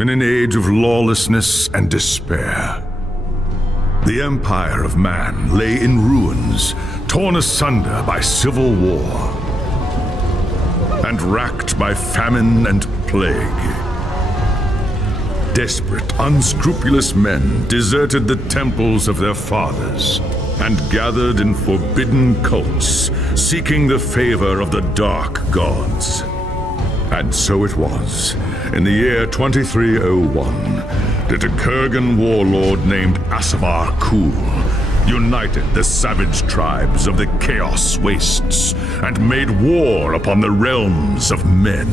in an age of lawlessness and despair. The empire of man lay in ruins, torn asunder by civil war, and racked by famine and plague. Desperate, unscrupulous men deserted the temples of their fathers and gathered in forbidden cults, seeking the favor of the dark gods. And so it was, in the year 2301, that a Kurgan warlord named Asavar Kul united the savage tribes of the Chaos Wastes and made war upon the realms of men.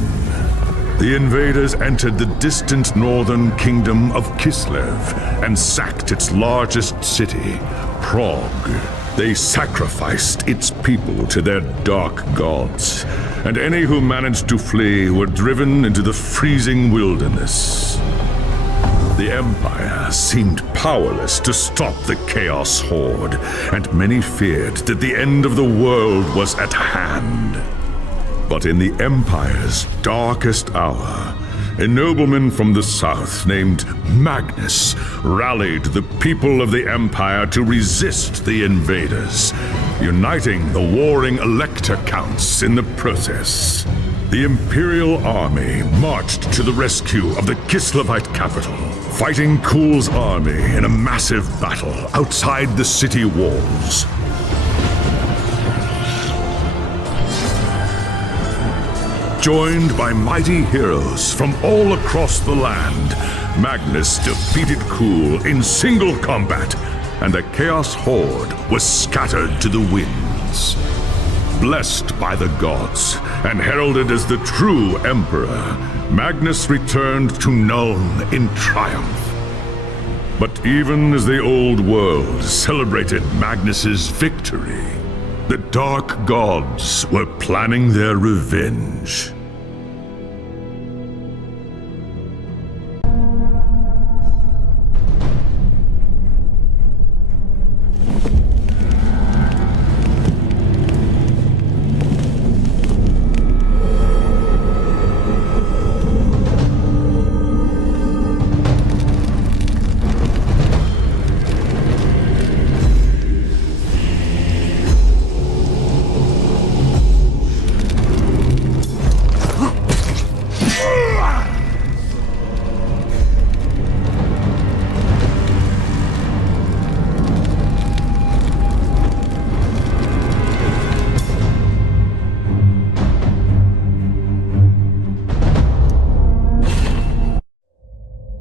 The invaders entered the distant northern kingdom of Kislev and sacked its largest city, Prague. They sacrificed its people to their dark gods, and any who managed to flee were driven into the freezing wilderness. The Empire seemed powerless to stop the Chaos Horde, and many feared that the end of the world was at hand. But in the Empire's darkest hour, a nobleman from the south named Magnus rallied the people of the Empire to resist the invaders, uniting the warring Elector Counts in the process. The Imperial Army marched to the rescue of the Kislevite capital, fighting Kul's army in a massive battle outside the city walls. Joined by mighty heroes from all across the land, Magnus defeated Kul in single combat, and the Chaos Horde was scattered to the winds. Blessed by the gods and heralded as the true Emperor, Magnus returned to Nuln in triumph. But even as the old world celebrated Magnus's victory, the dark gods were planning their revenge.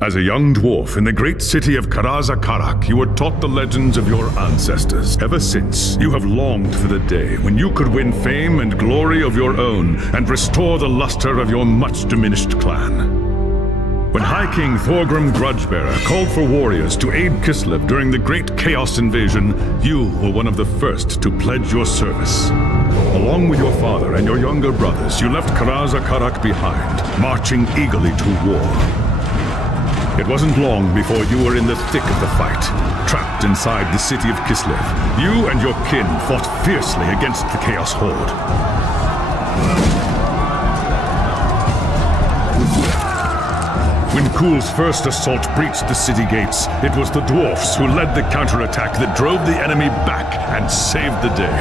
As a young dwarf in the great city of Karazakarak, you were taught the legends of your ancestors. Ever since, you have longed for the day when you could win fame and glory of your own and restore the luster of your much-diminished clan. When High King Thorgrim Grudgebearer called for warriors to aid Kislev during the Great Chaos Invasion, you were one of the first to pledge your service. Along with your father and your younger brothers, you left Karazakarak behind, marching eagerly to war. It wasn't long before you were in the thick of the fight, trapped inside the city of Kislev. You and your kin fought fiercely against the Chaos Horde. When Kul's first assault breached the city gates, it was the dwarfs who led the counterattack that drove the enemy back and saved the day.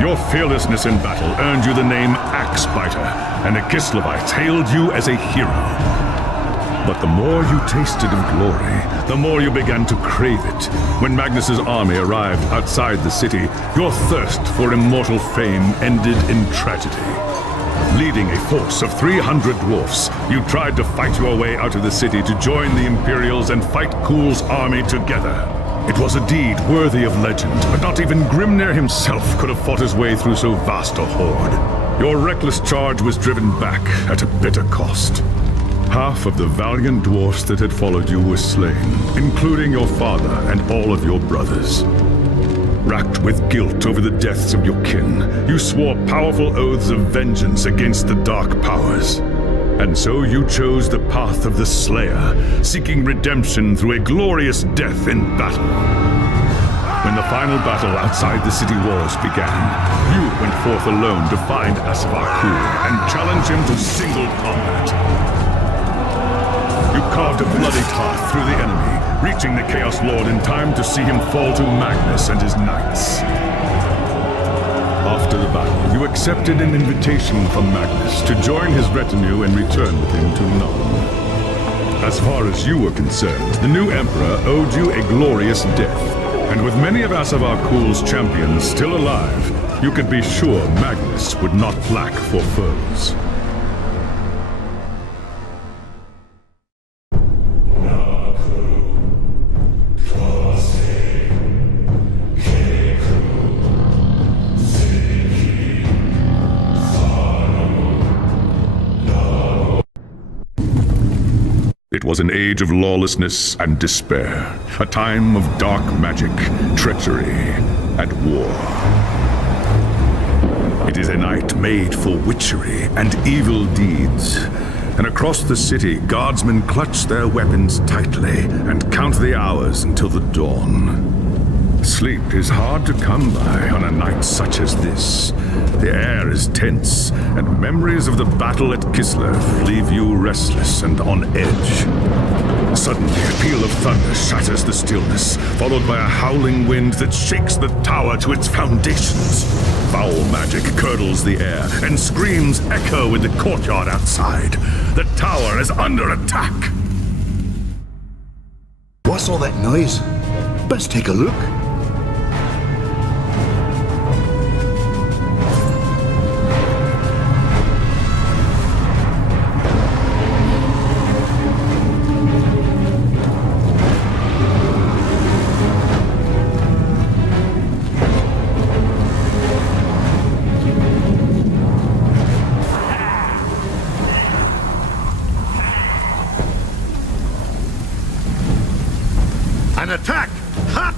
Your fearlessness in battle earned you the name Axebiter, and the Kislevites hailed you as a hero. But the more you tasted of glory, the more you began to crave it. When Magnus's army arrived outside the city, your thirst for immortal fame ended in tragedy. Leading a force of 300 dwarfs, you tried to fight your way out of the city to join the Imperials and fight Kul's army together. It was a deed worthy of legend, but not even Grimnir himself could have fought his way through so vast a horde. Your reckless charge was driven back at a bitter cost. Half of the valiant dwarfs that had followed you were slain, including your father and all of your brothers. Racked with guilt over the deaths of your kin, you swore powerful oaths of vengeance against the dark powers. And so you chose the path of the Slayer, seeking redemption through a glorious death in battle. When the final battle outside the city walls began, you went forth alone to find Asavar Kul and challenge him to single combat. carved a bloody path through the enemy, reaching the Chaos Lord in time to see him fall to Magnus and his knights. After the battle, you accepted an invitation from Magnus to join his retinue and return with him to Nuln. As far as you were concerned, the new Emperor owed you a glorious death, and with many of Asavar-Kul's champions still alive, you could be sure Magnus would not lack for foes. It was an age of lawlessness and despair, a time of dark magic, treachery, and war. It is a night made for witchery and evil deeds, and across the city, guardsmen clutch their weapons tightly and count the hours until the dawn. Sleep is hard to come by on a night such as this. The air is tense, and memories of the battle at Kislev leave you restless and on edge. Suddenly, a peal of thunder shatters the stillness, followed by a howling wind that shakes the tower to its foundations. Foul magic curdles the air, and screams echo in the courtyard outside. The tower is under attack. What's all that noise? Best take a look. An attack! Ha!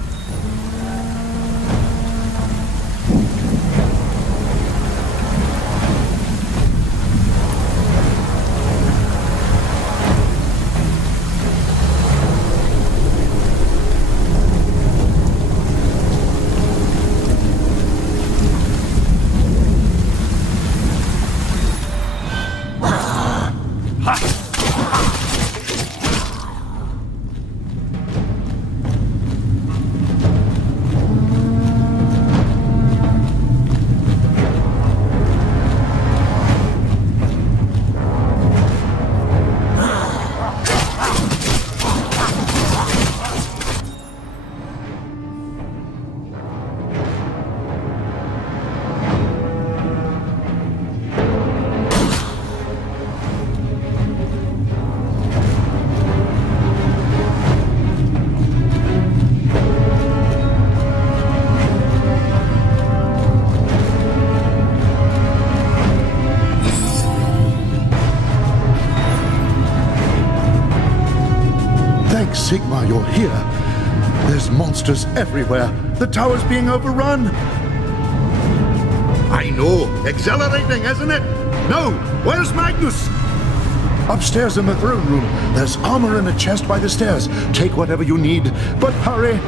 Sigma, you're here. There's monsters everywhere. The tower's being overrun. I know. Exhilarating, isn't it? No, where's Magnus? Upstairs in the throne room. There's armor in a chest by the stairs. Take whatever you need, but hurry.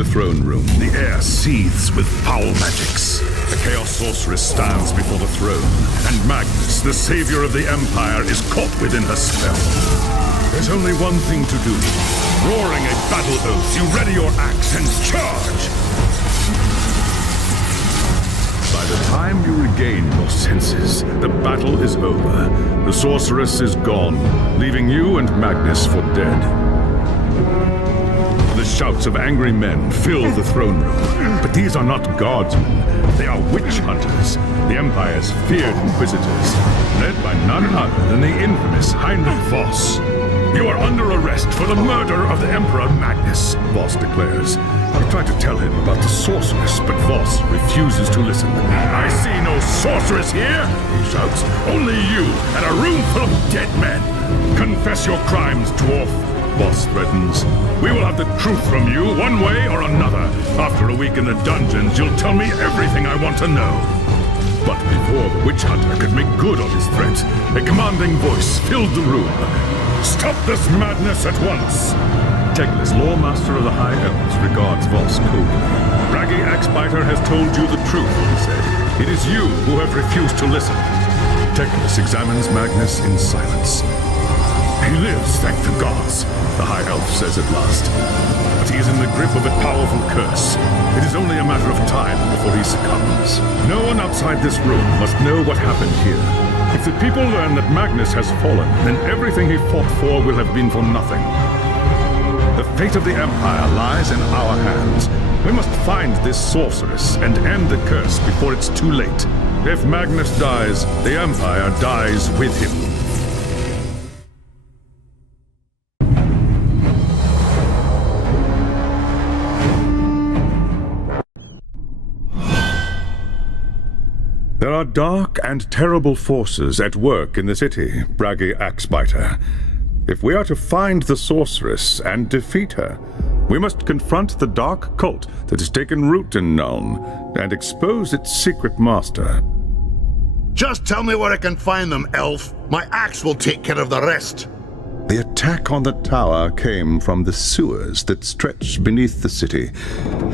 the throne room. The air seethes with foul magics. The Chaos Sorceress stands before the throne, and Magnus, the savior of the Empire, is caught within her spell. There's only one thing to do. Roaring a battle oath, you ready your axe and charge! By the time you regain your senses, the battle is over. The sorceress is gone, leaving you and Magnus for dead. The shouts of angry men fill the throne room, but these are not guardsmen. They are witch hunters, the Empire's feared inquisitors, led by none other than the infamous Heinrich Voss. You are under arrest for the murder of the Emperor Magnus, Voss declares. We try to tell him about the sorceress, but Voss refuses to listen. I see no sorceress here, he shouts. Only you and a room full of dead men. Confess your crimes, dwarf, Voss threatens. We will have the truth from you one way or another. After a week in the dungeons, you'll tell me everything I want to know. But before the witch hunter could make good on his threat, a commanding voice filled the room. Stop this madness at once! Teglis, Lawmaster of the High Elves, regards Voss coldly. Braggy Axebiter has told you the truth, he said. It is you who have refused to listen. Teglis examines Magnus in silence. He lives, thank the gods, the High Elf says at last. But he is in the grip of a powerful curse. It is only a matter of time before he succumbs. No one outside this room must know what happened here. If the people learn that Magnus has fallen, then everything he fought for will have been for nothing. The fate of the Empire lies in our hands. We must find this sorceress and end the curse before it's too late. If Magnus dies, the Empire dies with him. There are dark and terrible forces at work in the city, Braggy Axebiter. If we are to find the sorceress and defeat her, we must confront the dark cult that has taken root in Nuln and expose its secret master. Just tell me where I can find them, elf. My axe will take care of the rest. The attack on the tower came from the sewers that stretch beneath the city.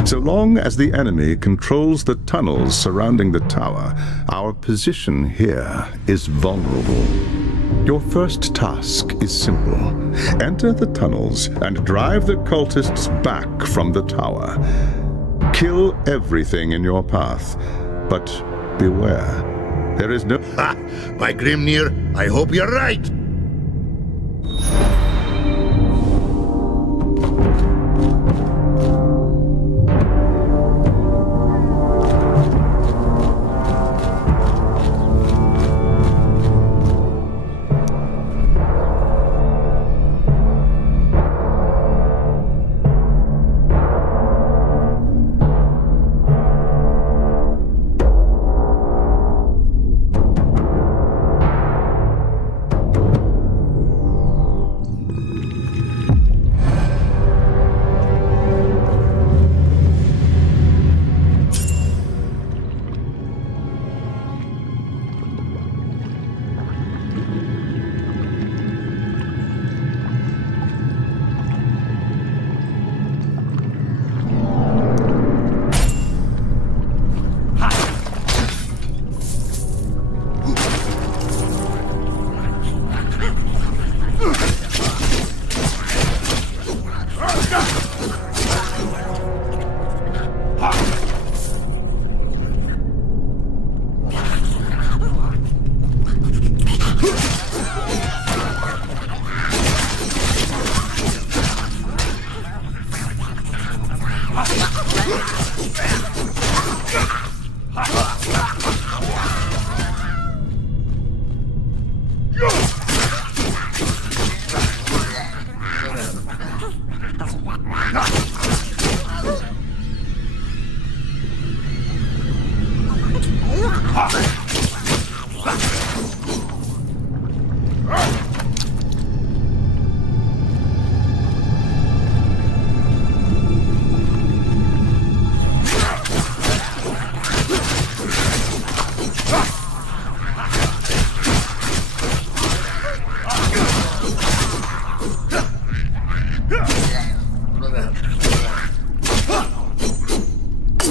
So long as the enemy controls the tunnels surrounding the tower, our position here is vulnerable. Your first task is simple. Enter the tunnels and drive the cultists back from the tower. Kill everything in your path, but beware. There is no... Ha! By Grimnir, I hope you're right!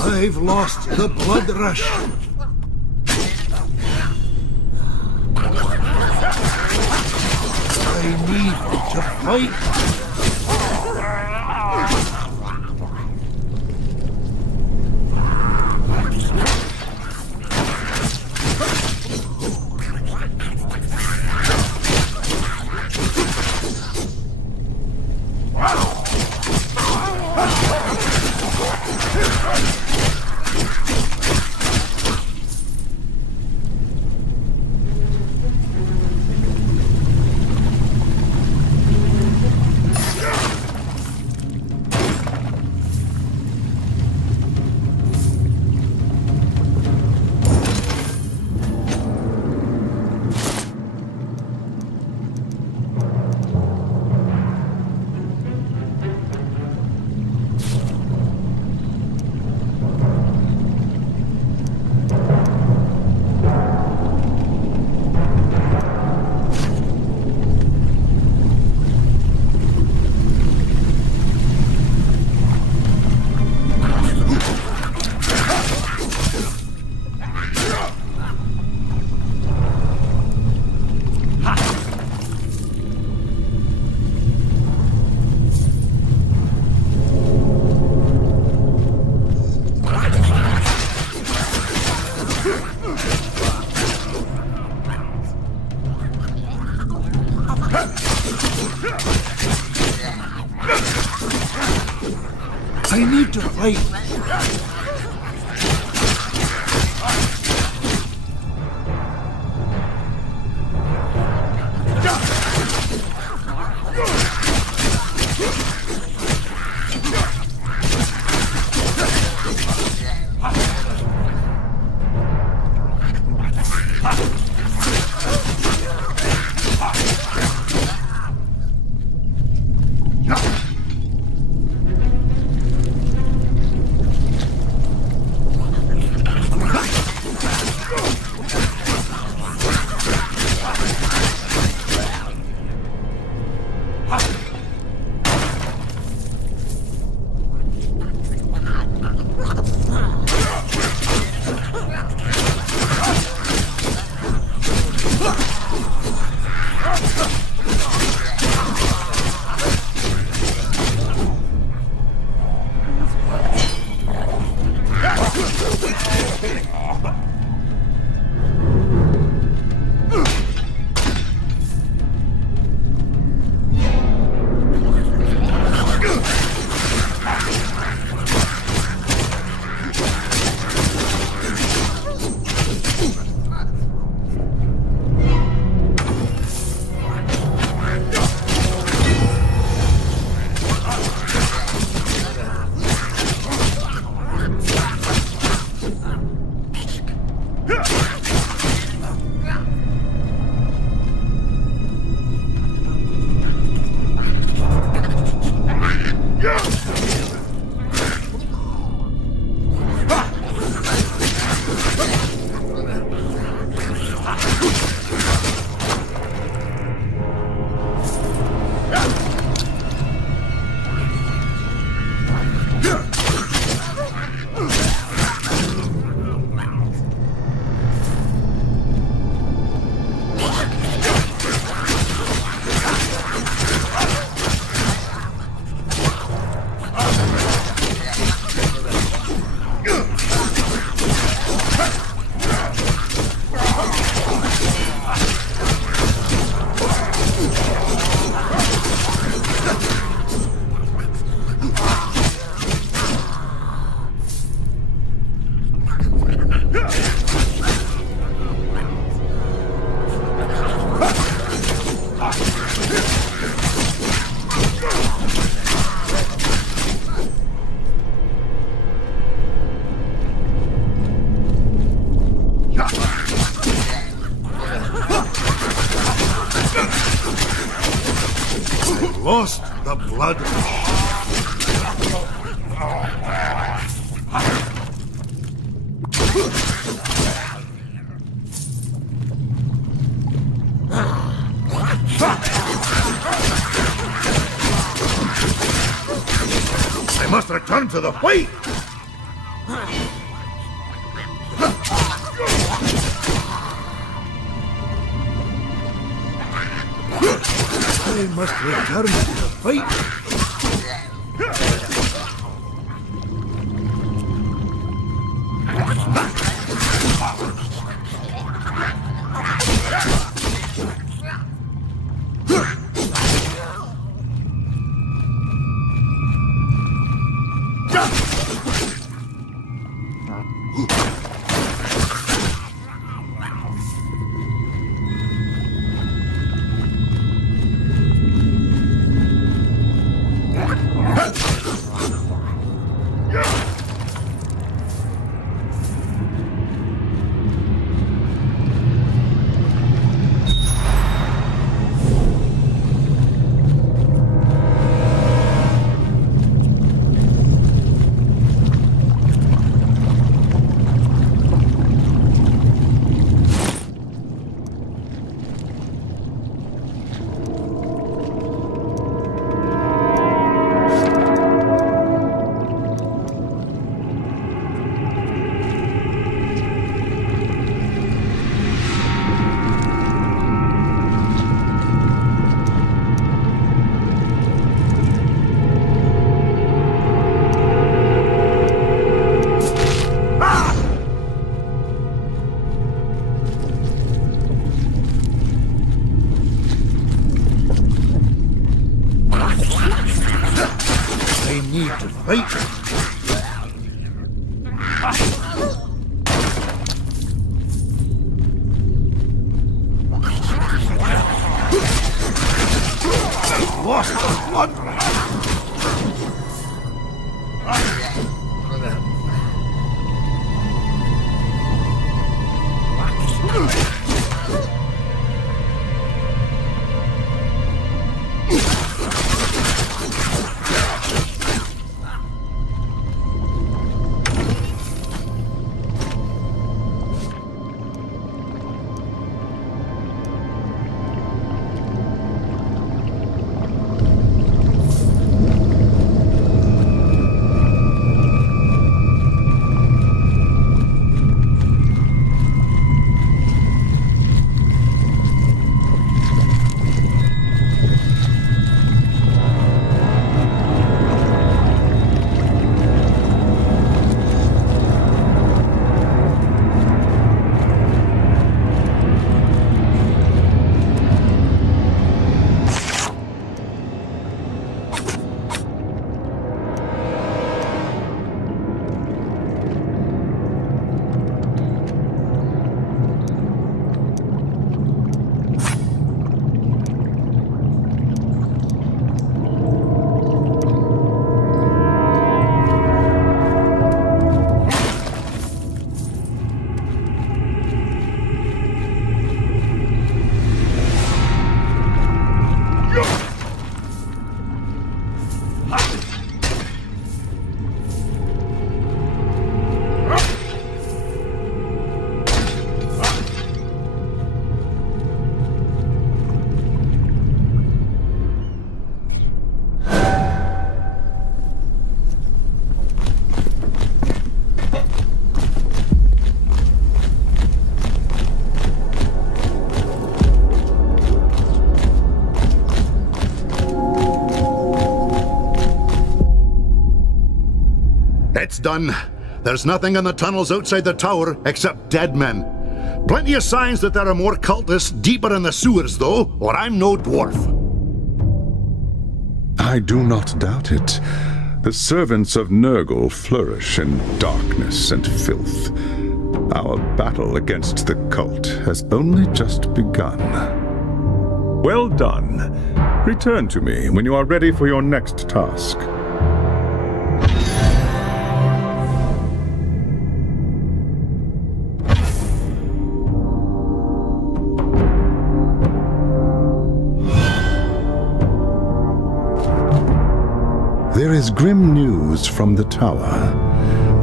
I've lost the blood rush. I need to fight. I need to fight. Lost the blood. I must return to the fight. I must return to the fight. Lost the blood. It's done. There's nothing in the tunnels outside the tower except dead men. Plenty of signs that there are more cultists deeper in the sewers, though, or I'm no dwarf. I do not doubt it. The servants of Nurgle flourish in darkness and filth. Our battle against the cult has only just begun. Well done. Return to me when you are ready for your next task. There is grim news from the tower.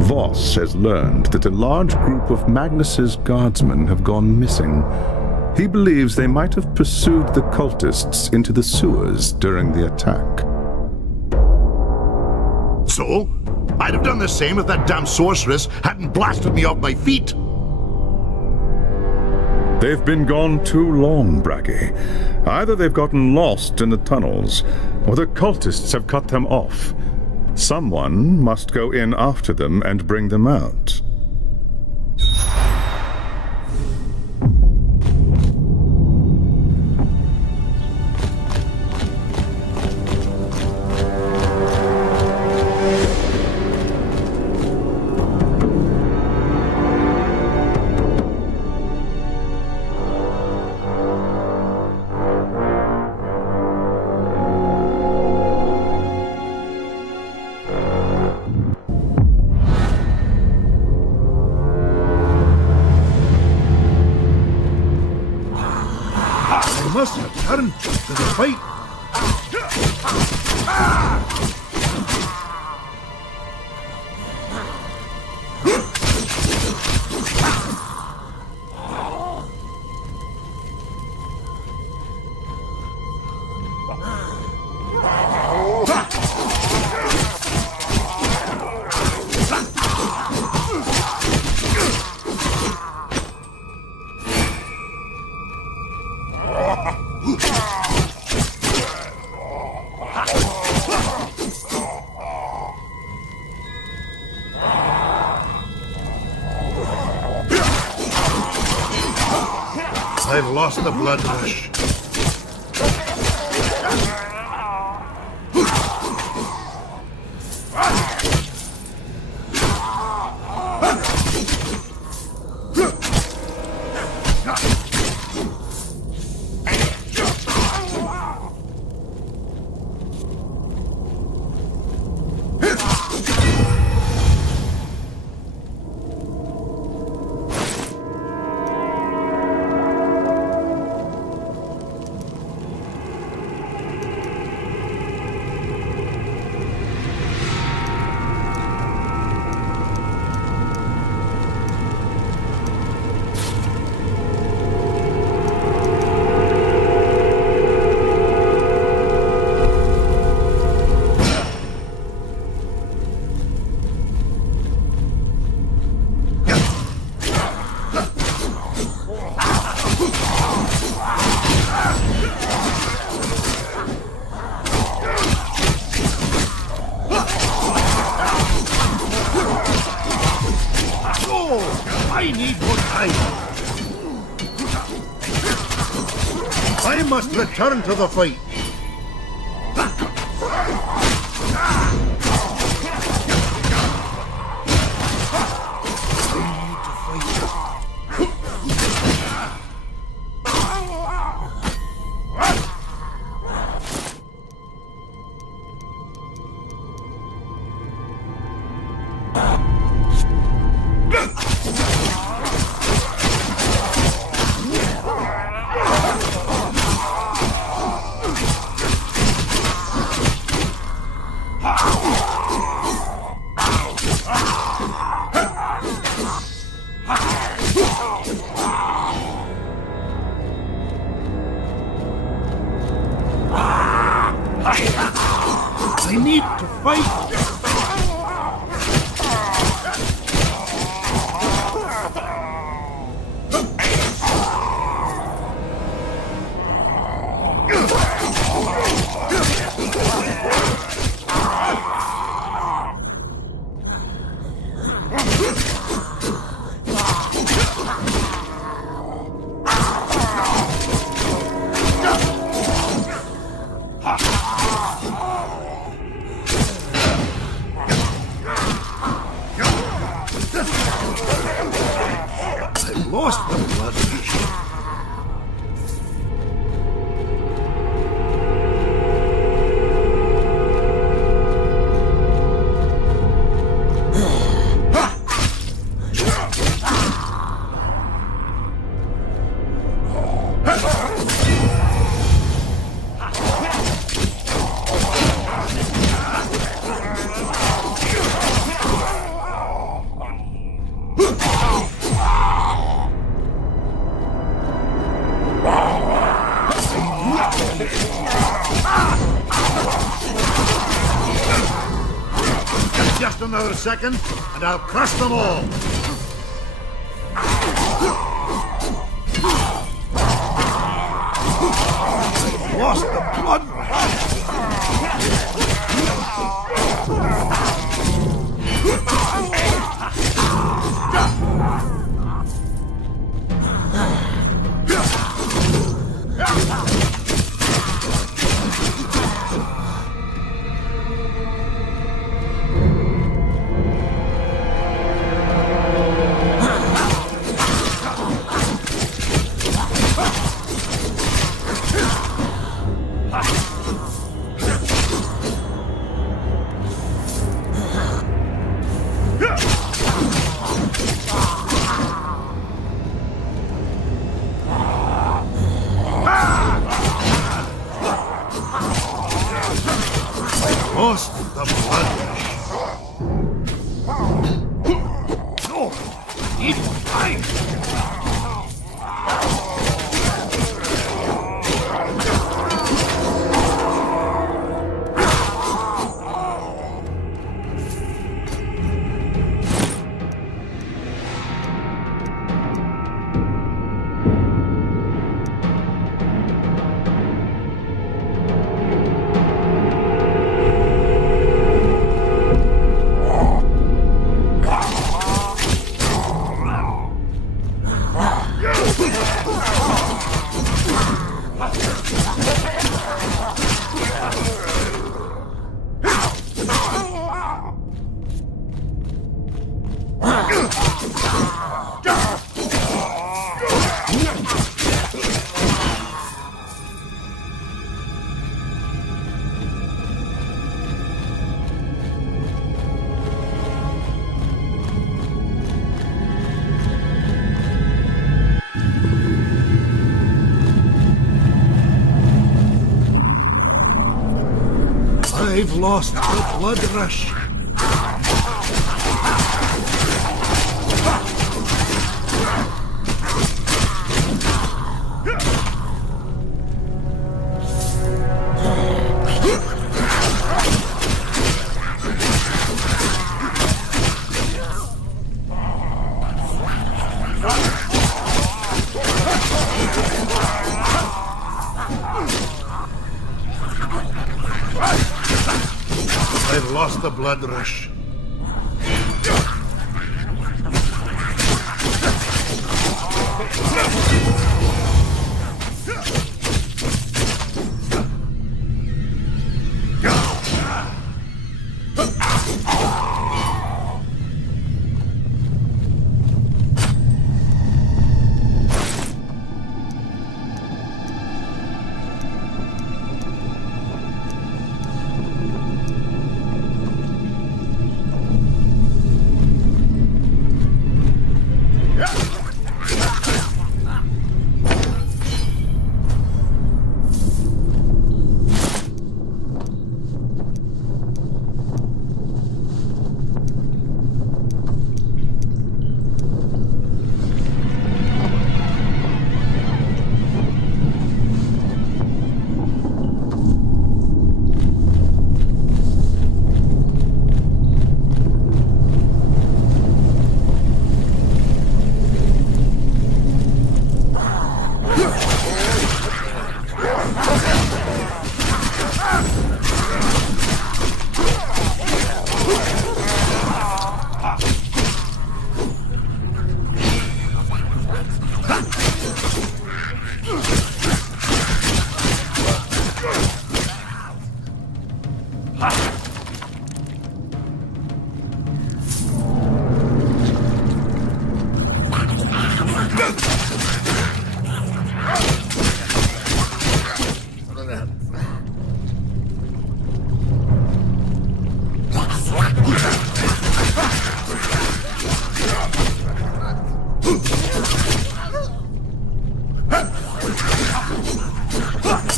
Voss has learned that a large group of Magnus's guardsmen have gone missing. He believes they might have pursued the cultists into the sewers during the attack. So? I'd have done the same if that damn sorceress hadn't blasted me off my feet. They've been gone too long, Braggy. Either they've gotten lost in the tunnels, or the cultists have cut them off. Someone must go in after them and bring them out. I must return to the fight. I've lost the blood rush. I need more time. I must return to the fight. I need to fight. Lost the blood. another second, and I'll crush them all. Lost the blood rush. Lost the blood rush. No, eat mine. I've lost the blood rush. I've lost the blood rush.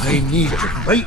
I need to fight.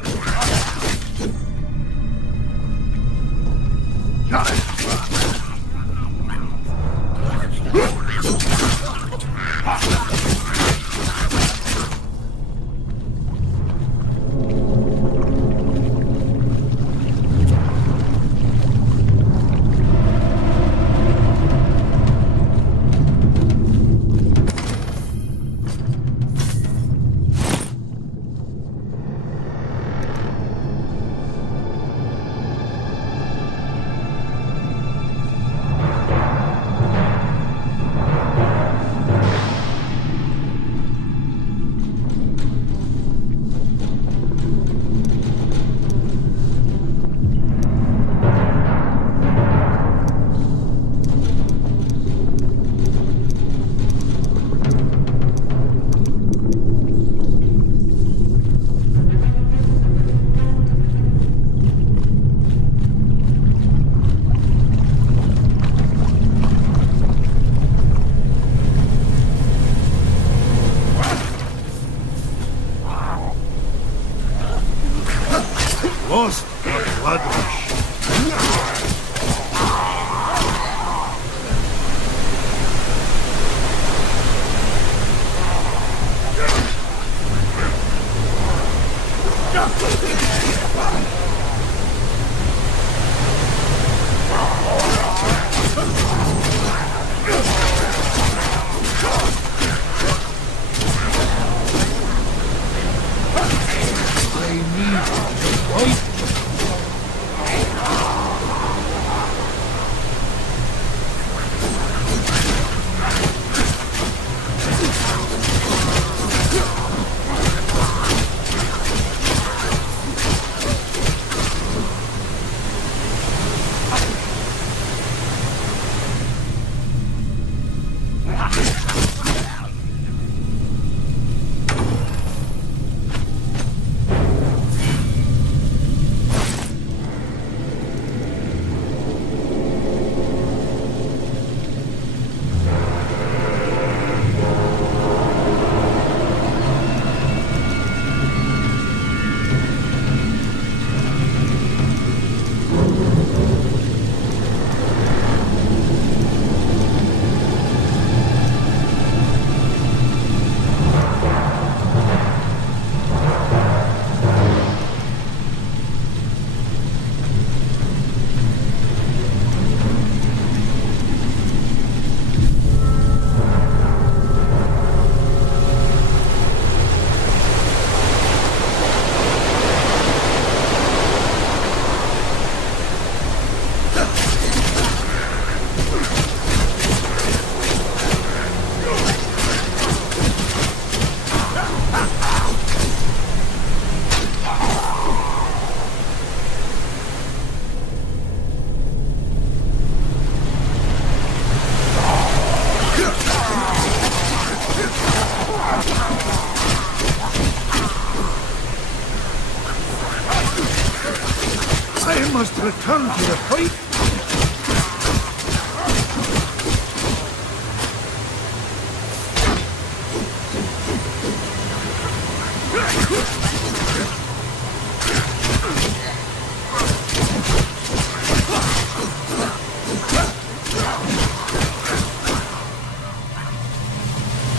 I must return to the fight.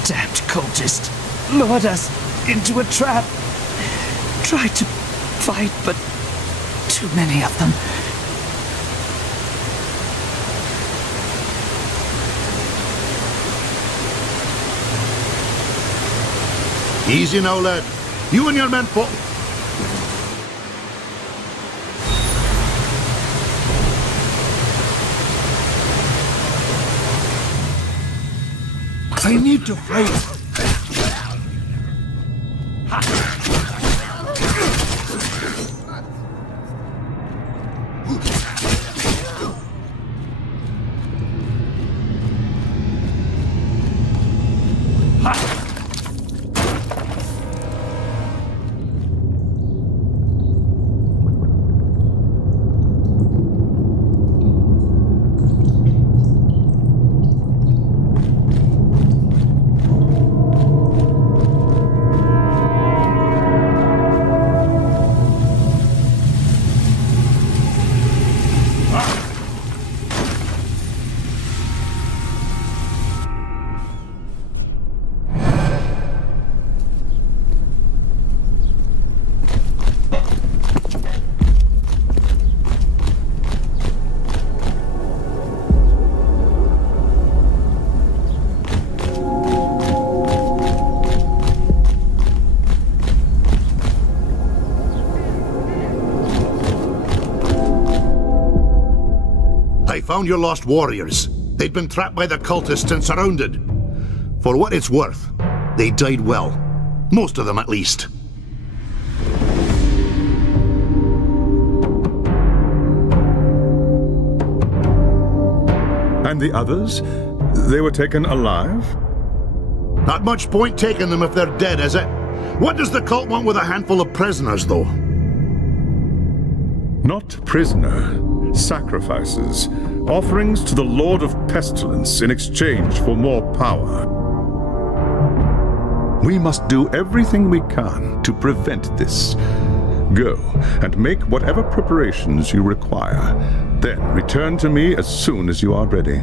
Damned cultist lured us into a trap. Tried to fight, but too many of them. Easy now, lad. You and your men fought. I need to fight. Found your lost warriors. They'd been trapped by the cultists and surrounded. For what it's worth, they died well. Most of them, at least. And the others? They were taken alive? Not much point taking them if they're dead, is it? What does the cult want with a handful of prisoners, though? Not prisoner. Sacrifices. Offerings to the Lord of Pestilence in exchange for more power. We must do everything we can to prevent this. Go and make whatever preparations you require. Then return to me as soon as you are ready.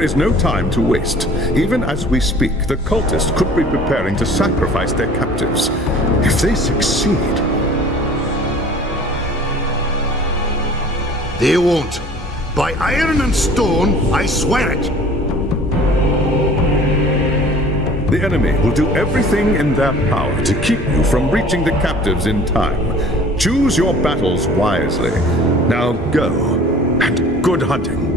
There is no time to waste. Even as we speak, the cultists could be preparing to sacrifice their captives. If they succeed... They won't. By iron and stone, I swear it. The enemy will do everything in their power to keep you from reaching the captives in time. Choose your battles wisely. Now go, and good hunting.